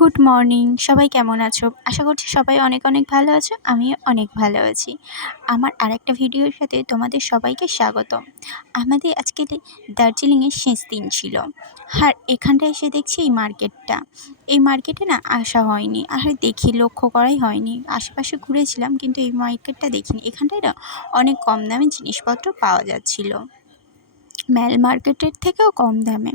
Good morning, সবাই কেমন আছো? আশা করছি সবাই অনেক অনেক ভালো আছো, আমিও অনেক ভালো আছি। আমার আরেকটা ভিডিওর সাথে তোমাদের সবাইকে স্বাগত আমাদের আজকে দার্জিলিংয়ের শেষ দিন ছিল, আর এখানটায় এসে দেখছি এই মার্কেটটা। এই মার্কেটে না আসা হয়নি, আর দেখি লক্ষ্য করাই হয়নি। আশেপাশে ঘুরেছিলাম, কিন্তু এই মার্কেটটা দেখিনি। এখানটায় না অনেক কম দামে জিনিসপত্র পাওয়া যাচ্ছিল। ম্যাল মার্কেটের থেকেও কম দামে।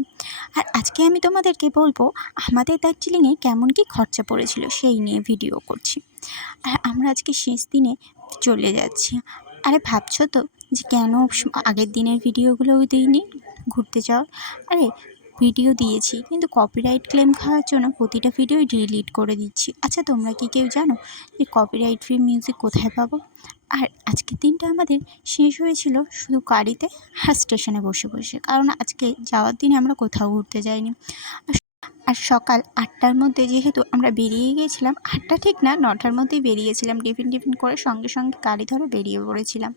আর আজকে আমি তোমাদেরকে বলব, আমাদের দার্জিলিংয়ে কেমন কী খরচা পড়েছিল সেই নিয়ে ভিডিও করছি। আর আমরা আজকে শেষ দিনে চলে যাচ্ছি। আরে ভাবছ তো যে কেন আগের দিনের ভিডিওগুলোও দিইনি? ঘুরতে যাওয়ার? আরে ভিডিও দিয়েছি, কিন্তু কপিরাইট ক্লেম খাওয়ার জন্য প্রতিটা ভিডিওই ডিলিট করে দিচ্ছি। আচ্ছা তোমরা কি কেউ জানো যে কপিরাইট ফ্রি মিউজিক কোথায় পাবো? আর আজকের দিনটা আমাদের শেষ হয়েছিল শুধু গাড়িতে আর স্টেশনে বসে বসে। কারণ আজকে যাওয়ার দিনে আমরা কোথাও ঘুরতে যাইনি। আর সকাল আটটার মধ্যে যেহেতু আমরা বেরিয়ে গিয়েছিলাম আটটা ঠিক না, নটার মধ্যেই বেরিয়েছিলাম, টিফিন টিফিন করে সঙ্গে সঙ্গে গাড়ি ধরে বেরিয়ে পড়েছিলাম।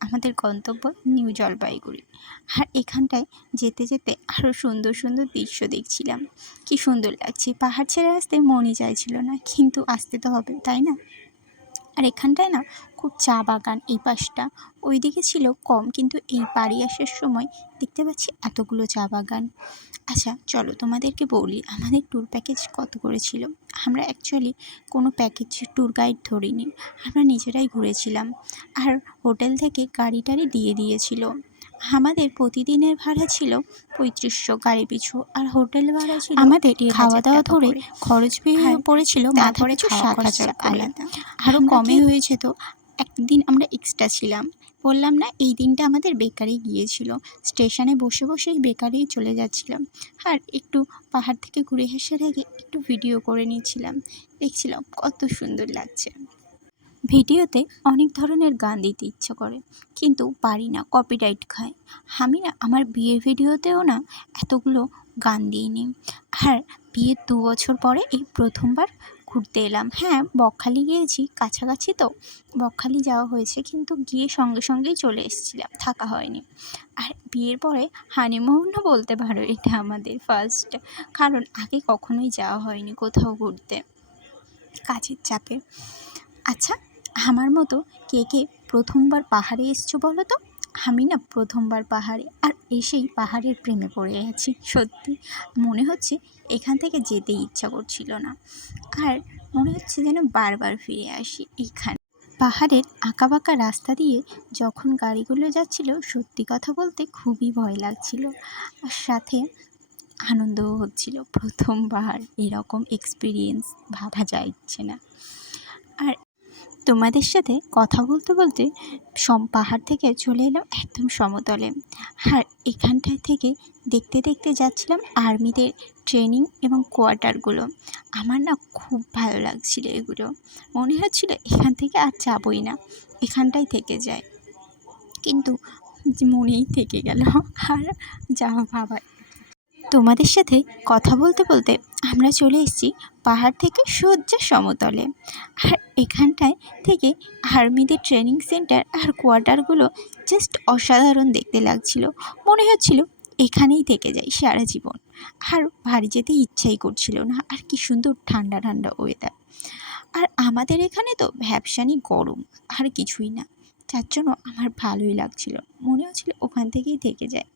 আমাদের গন্তব্য নিউ জলপাইগুড়ি। আর এখানটায় যেতে যেতে আরও সুন্দর সুন্দর দৃশ্য দেখছিলাম। কি সুন্দর লাগছে, পাহাড় ছেড়ে আসতে মনই চাইছিল না, কিন্তু আসতে তো হবে, তাই না? আর এখানটায় না খুব চা বাগান এই পাশটা। ওই দিকে ছিল কম, কিন্তু এই বাড়ি আসার সময় দেখতে পাচ্ছি এতগুলো চা বাগান। আচ্ছা চলো তোমাদেরকে বলি, আমাদের ট্যুর প্যাকেজ কত করেছিল? আমরা অ্যাকচুয়ালি কোনো প্যাকেজ ট্যুর গাইড ধরিনি, আমরা নিজেরাই ঘুরেছিলাম। আর হোটেল থেকে গাড়ি টাড়ি দিয়ে দিয়েছিল। আমাদের প্রতিদিনের ভাড়া ছিল পঁয়ত্রিশশো গাড়ি পিছু আর হোটেল ভাড়া ছিল আমাদের খাওয়া দাওয়া ধরে খরচ পড়েছিল মাথা পিছু সাত হাজার আলাদা। আরও কমে হয়েছে তো একদিন আমরা এক্সট্রা ছিলাম। বললাম না এই দিনটা আমাদের বেকারে গিয়েছিল। স্টেশনে বসে বসেই বেকারেই চলে যাচ্ছিলাম। আর একটু পাহাড় থেকে ঘুরে হেসে আগে একটু ভিডিও করে নিয়েছিলাম। দেখছিলাম কত সুন্দর লাগছে। ভিডিওতে অনেক ধরনের গান দিতে ইচ্ছে করে, কিন্তু পারি না কপিরাইট খায়। আমি না, আমার বিয়ের ভিডিওতেও না এতগুলো গান দিইনি। আর বিয়ের দু বছর পরে এই প্রথমবার ঘুরতে এলাম। হ্যাঁ বকখালি গিয়েছি, কাছাকাছি তো। বকখালি যাওয়া হয়েছে, কিন্তু গিয়ে সঙ্গে সঙ্গেই চলে এসেছিলাম, থাকা হয়নি। আর বিয়ের পরে হানিমুনও বলতে পারো, এটা আমাদের ফার্স্ট কারণ আগে কখনোই যাওয়া হয়নি কোথাও ঘুরতে। কাজের চাপে। আচ্ছা আমার মতো কে কে প্রথমবার পাহাড়ে এসছো বলো তো? আমি না প্রথমবার পাহাড়ে আর এসেই পাহাড়ের প্রেমে পড়ে গেছি সত্যি। মনে হচ্ছে এখান থেকে যেতে ইচ্ছা করছিল না। আর মনে হচ্ছে যেন বারবার ফিরে আসি এইখানে পাহাড়ের আঁকাবাঁকা রাস্তা দিয়ে যখন গাড়িগুলো যাচ্ছিল, সত্যি কথা বলতে খুবই ভয় লাগছিল। আর সাথে আনন্দও হচ্ছিল, প্রথমবার এরকম এক্সপিরিয়েন্স ভাবা যাচ্ছে না। আর তোমাদের সাথে কথা বলতে বলতে সম পাহাড় থেকে চলে এলাম একদম সমতলে। আর এখানটায় থেকে দেখতে দেখতে যাচ্ছিলাম আর্মিদের ট্রেনিং এবং কোয়ার্টারগুলো। আমার না খুব ভালো লাগছিল এগুলো। মনে হচ্ছিল এখান থেকে আর যাবই না এখানটাই থেকে যায়। কিন্তু মনেই থেকে গেল আর যা ভাবা তোমাদের সাথে কথা বলতে বলতে আমরা চলে এসেছি পাহাড় থেকে সোজা সমতলে। আর এখানটায় থেকে আর্মিদের ট্রেনিং সেন্টার আর কোয়ার্টারগুলো জাস্ট অসাধারণ দেখতে লাগছিল। মনে হচ্ছিল এখানেই থেকে যাই সারা জীবন। আর বাড়ি যেতে ইচ্ছাই করছিল না, আর কি সুন্দর ঠান্ডা ঠান্ডা ওয়েদার আর আমাদের এখানে তো ভ্যাবসানি গরম, আর কিছুই না। যার জন্য আমার ভালোই লাগছিল, মনে হচ্ছিল ওখান থেকেই থেকে যায়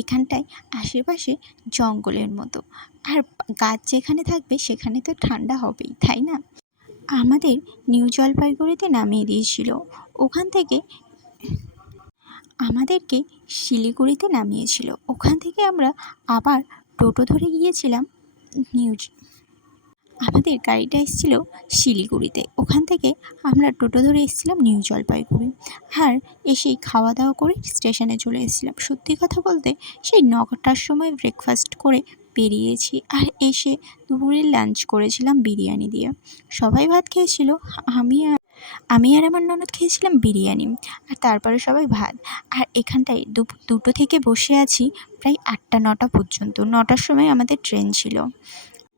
এখানটায় আশেপাশে জঙ্গলের মতো, আর গাছ যেখানে থাকবে সেখানে তো ঠান্ডা হবেই, তাই না? আমাদের নিউ জলপাইগুড়িতে নামিয়ে দিয়েছিল। ওখান থেকে আমাদেরকে শিলিগুড়িতে নামিয়েছিল। ওখান থেকে আমরা আবার টোটো ধরে গিয়েছিলাম নিউ আমাদের গাড়িটা এসেছিল শিলিগুড়িতে। ওখান থেকে আমরা টোটো ধরে এসেছিলাম নিউ জলপাইগুড়ি। আর এসেই খাওয়া দাওয়া করে স্টেশনে চলে এসেছিলাম। সত্যি কথা বলতে, সেই নটার সময় ব্রেকফাস্ট করে বেরিয়েছি। আর এসে দুপুরের লাঞ্চ করেছিলাম বিরিয়ানি দিয়ে। সবাই ভাত খেয়েছিল, আমি আর আমি আর আমার ননদ খেয়েছিলাম বিরিয়ানি। আর তারপরে সবাই ভাত। আর এখানটায় দুটো থেকে বসে আছি প্রায় আটটা, নটা পর্যন্ত। নটার সময় আমাদের ট্রেন ছিল।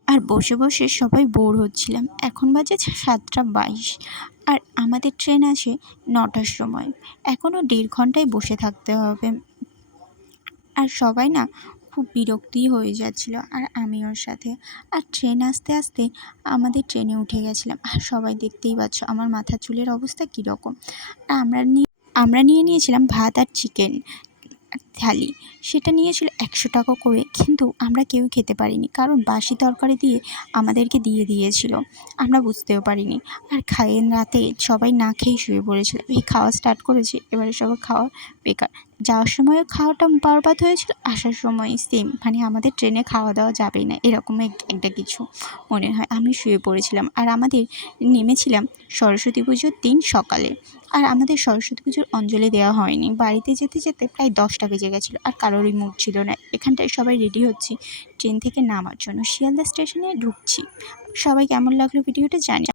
আর বসে বসে সবাই বোর হচ্ছিলাম। এখন বাজে সাতটা বাইশ আর আমাদের ট্রেন আছে নটার সময়। এখনও দেড় ঘন্টায় বসে থাকতে হবে। আর সবাই না খুব বিরক্তি হয়ে যাচ্ছিল আর আমি ওর সাথে। আর ট্রেন আসতে আসতে আমাদের ট্রেনে উঠে গেছিলাম। আর সবাই দেখতেই পাচ্ছ আমার মাথার চুলের অবস্থা কীরকম। আর আমরা নিয়ে আমরা নিয়ে নিয়েছিলাম ভাত আর চিকেন। থালি। সেটা নিয়েছিল একশো টাকা করে কিন্তু আমরা কেউ খেতে পারিনি। কারণ বাসি তরকারি দিয়ে আমাদেরকে দিয়ে দিয়েছিল। আমরা বুঝতেও পারিনি। আর খাইয়ে রাতে সবাই না খেয়েই শুয়ে পড়েছিল। এই খাওয়া স্টার্ট করেছে। এবারে সবার খাওয়া বেকার। যাওয়ার সময়ও খাওয়াটা বরবাদ হয়েছিল, আসার সময় সেম মানে আমাদের ট্রেনে খাওয়া দাওয়া যাবেই না, এরকম একটা কিছু মনে হয়। আমি শুয়ে পড়েছিলাম আর আমাদের নেমেছিলাম সরস্বতী পুজোর দিন সকালে। আর আমাদের সরস্বতী পুজোর অঞ্জলি দেওয়া হয়নি। বাড়িতে যেতে যেতে প্রায় দশটা বেজে গেছিল আর কারোরই মুড ছিল না। এখানটায় সবাই রেডি হচ্ছি ট্রেন থেকে নামার জন্য। শিয়ালদা স্টেশনে ঢুকছি। সবাই কেমন লাগল ভিডিওটা জানি